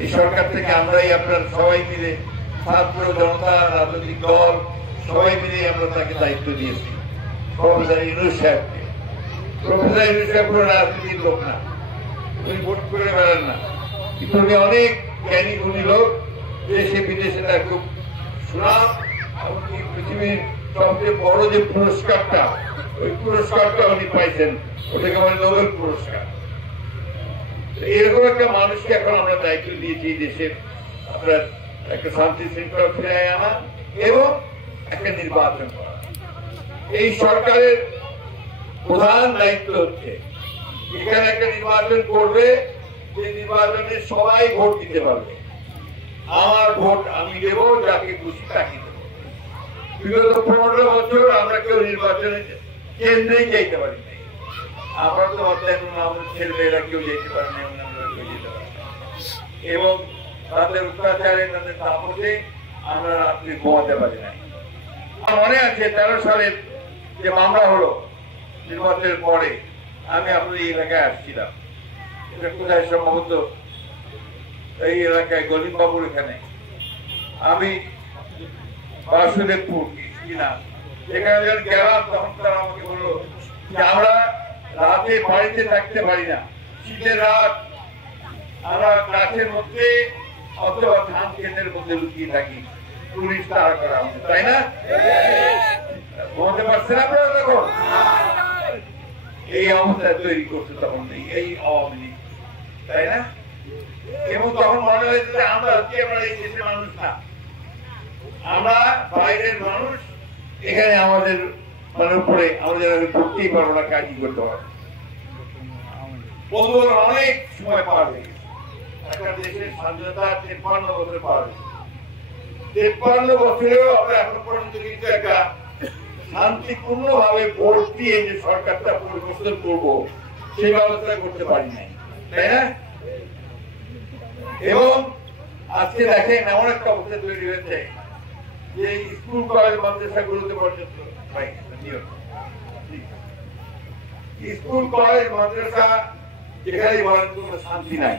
এই সরকার থেকে আমরাই আপনার সবাই মিলে ছাত্র জনতা রাজনৈতিক দল সবাই মিলে আমরা তাকে দায়িত্ব দিয়েছি প্রফেসর ইউনূস সাহেবকে। প্রফেসর ইউনূস সাহেব কোনো রাজনীতির লোক না, উনি ভোট করে বেড়ান না, কিন্তু উনি অনেক জ্ঞানী গুণী লোক, দেশে বিদেশে তার খুব সুনাম। এমনকি পৃথিবীর সবচেয়ে বড় যে পুরস্কারটা, ওই পুরস্কারটা উনি পাইছেন, ওটাকে বলে নোবেল পুরস্কার। এরকম একটা মানুষকে এখন আমরা দায়িত্ব দিয়েছি দেশের আপনার একটা শান্তি শৃঙ্খলা ফিরিয়ে আনা এবং একটা নির্বাচন করা। এই সরকারের প্রধান দায়িত্ব হচ্ছে এখানে একটা নির্বাচন করবে, যে নির্বাচনে সবাই ভোট দিতে পারবে। আমার ভোট আমি দেবো, যাকে খুশি তাকে দেবো। বিগত 15 বছর আমরা কেউ নির্বাচনে কেন্দ্রেই যেতে পারি নাই। আমরা তো আমাদের ছেলেমেয়েরা কেউ যেতে পারে না, এবং তাদের অত্যাচারে তাদের তাপসে আমরা রাত্রি ঘুমাতে পারি নাই। মনে আছে 13 সালের যে মামলা হলো নির্বাচনের পরে, আমি আপনার এই এলাকায় আসছিলাম। এটা কোথায়? সম্ভবত এই এলাকায় গলিমবাবুর এখানে। আমি বাসুদেবপুর কিনা এখানে যখন গেলাম, তখন তারা আমাকে বললো যে আমরা রাতে বাড়িতে থাকতে পারি না, শীতের রাত আমরা গাছের মধ্যে অথবা ধান ক্ষেতের মধ্যে লুকিয়ে থাকি, পুলিশ তাড়া করা আমাদের, তাই না? বলতে পারছেন আপনারা? তখন এই অবস্থা তৈরি করছে তখন এই আওয়ামী লীগ, তাই না? এবং তখন মনে হয়েছে যে আমরা এই দেশের মানুষ না, আমরা বাইরের মানুষ, এখানে আমাদের মানে উপরে আমাদের ঢুকতেই পারবো না, কাজই করতে পারবো। বন্ধুরা, অনেক সময় পার হয়ে গেছে। একটা দেশের স্বাধীনতা 53 বছর পার হয়েছে। 53 বছরেও আমরা এখন পর্যন্ত কিন্তু একটা শান্তিপূর্ণ ভাবে ভোট দিয়ে যে সরকারটা পরিবর্তন করবো সেই ব্যবস্থা করতে পারি নাই, তাই না? এবং আজকে দেখেন এমন একটা অবস্থা তৈরি হয়েছে যে স্কুল কলেজ মাদ্রাসাগুলোতে পর্যন্ত স্কুল কলেজ মাদ্রাসা যেখানে বলেন কোনো শান্তি নাই।